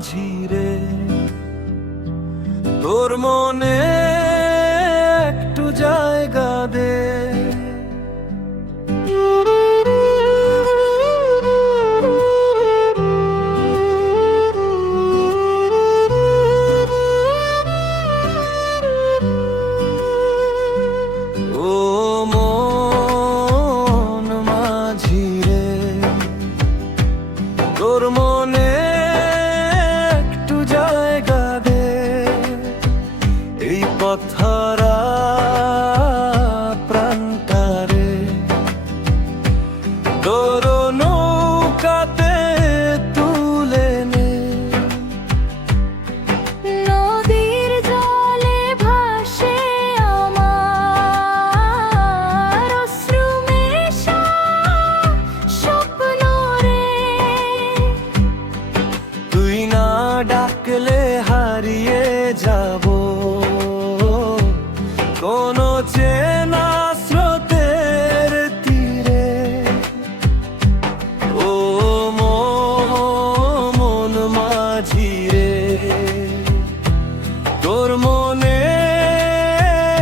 মাঝি রে, তোর মনে একটু জায়গা দে। ও মন মাঝি রে, তোর মনে একটু জায়গা দে। এই পথহারা প্রাণটারে তোর নৌকাতে তুলে নে। নদীর জলে ভাসে আমার অশ্রু মেশা স্বপ্ন রে, তুই না ডাকলে হারিয়ে যাব কোন চেনা স্রোতের তীরে। ও মন মাঝি রে, তোর মনে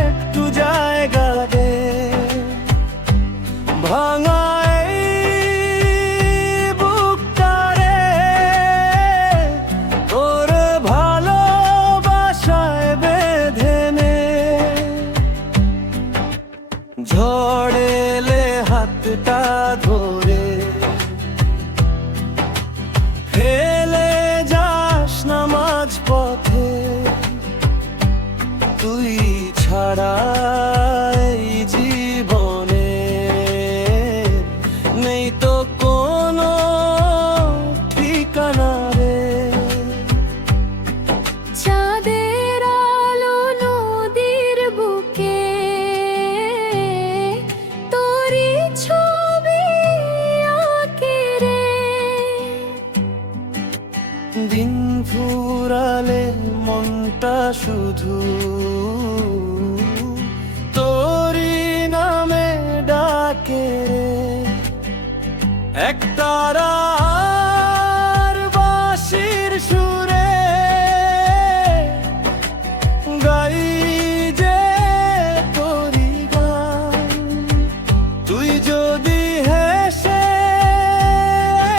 একটু জায়গা দে। ভাঙা এই বুকটারে তোর ভালোবাসায় বেঁধে নে। ঝড় এলে হাতটা ধরে ফেলে যাস না মাঝ পথে। তুই ছাড়া এই জীবনে নেই তো কোনো ঠিকানা রে। চাঁদের আলো নদীর বুকে তোরই ছবি আঁকে রে, দিন ফুরালে মনটা শুধু তোরই নামে ডাকে রে। এক তারার বাঁশির সুরে গাই যে তোরই গান। তুই যদি হেসে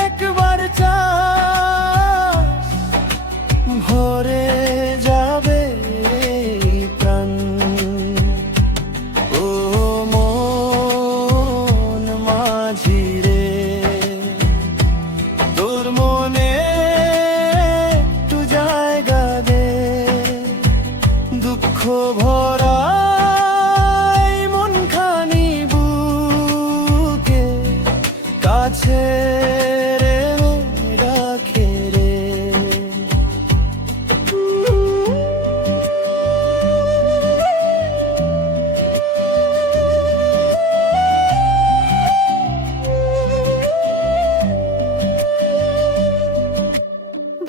একবার চাস ভরে যাবে এই প্রাণ। ও মন মাঝি রে, তোর মনে একটু জায়গা দে। দুঃখ ভরা এই মনখানি বুকে কাছে রে রাখে রে।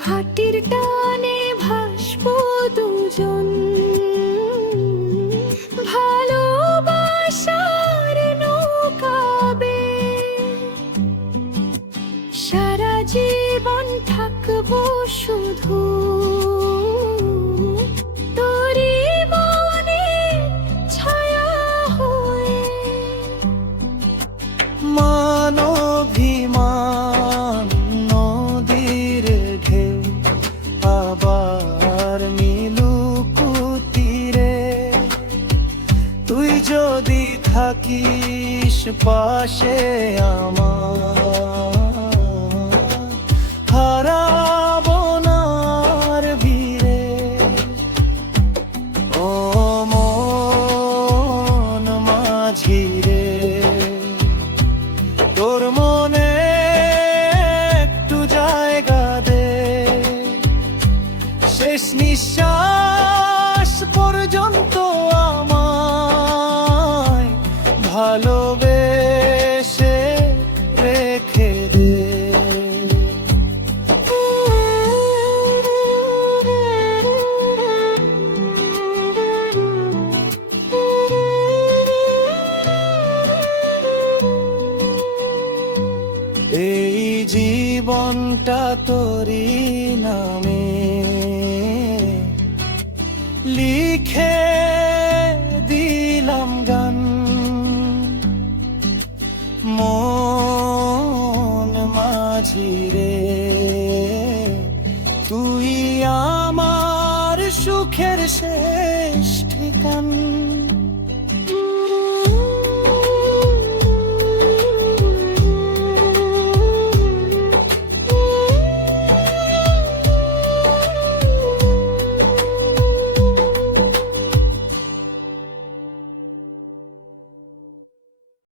ভাটির টানে ভাসবো দুজন, ভালোবাসার নৌকাবে সারা জীবন থাকবো শুধু তোরই মনে ছায়া হয়ে। মানভিমান নদীর ঢেউ আবার মিলুক তীরে। তুই যদি থাকিস পাশে আমার, হারাবো না আর ভিড়ে। ও মন মাঝি রে, তোর মনে একটু জায়গা দে। শেষ নিঃশ্বাস পর্যন্ত আমায় ভালোবেসে রেখে দে। এই জীবন জীবনটা তোরি নামে লিখে দিলাম গান, মন মাঝি রে তুই আমার সুখের শেষ